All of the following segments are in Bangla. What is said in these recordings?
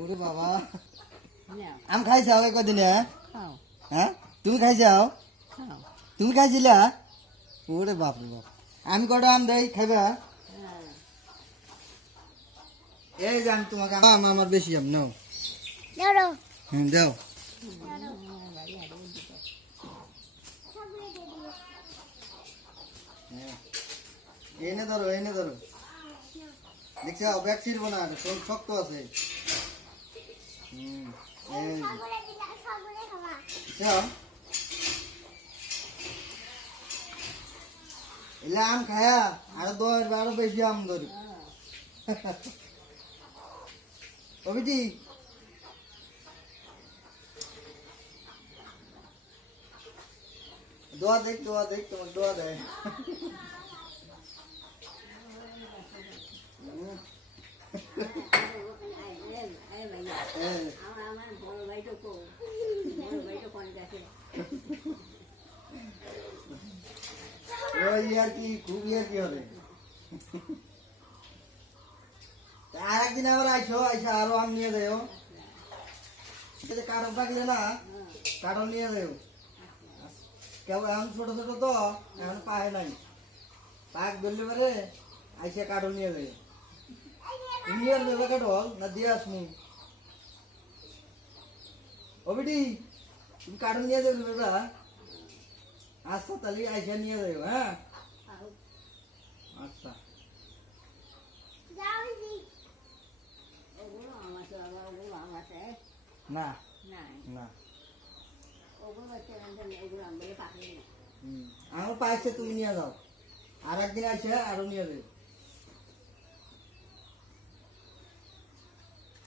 ওরে বাবা আম খাইছাও এই কদিনে হ্যাঁ তুমি খাইছাও তুমি খাইছিলা ওরে বাপ রে বাপ আমি কটা আম দেই খাইবা এই যে আমি তোমাকে আম আমার বেশি আম নাও দাও এনে ধরো দেখছো ব্যাগ ছিড়বো না শক্ত আছে এলে আম খায়া আরো 10-12 বেশি আম ধরি অভিজি দোয়া দেখ তোমার দোয়া দেয় খুব কি হবে আর একদিন আবার আইসো আরো আম নিয়ে যাও কাঠল থাকলে না কাঠল নিয়ে যাও কেবল এখন ছোট তো এখন পায়ে নাই পাক ধরলে পারে আইসা কাঠল নিয়ে যাও তুমি আর দেবে কাঠল না দিয়ে আসমু ওবিটি তুমি কাঠল নিয়ে যাবে বেটা আচ্ছা তাহলে আইসা নিয়ে যাও হ্যাঁ আচ্ছা না না আমার পাইছে তুমি নিয়ে যাও আর একদিন আসে আরো নিয়ে যাও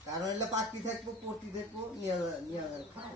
কারণ এলে পাখি থাকবো পড়তি থাকবো নিয়ে যাও খাও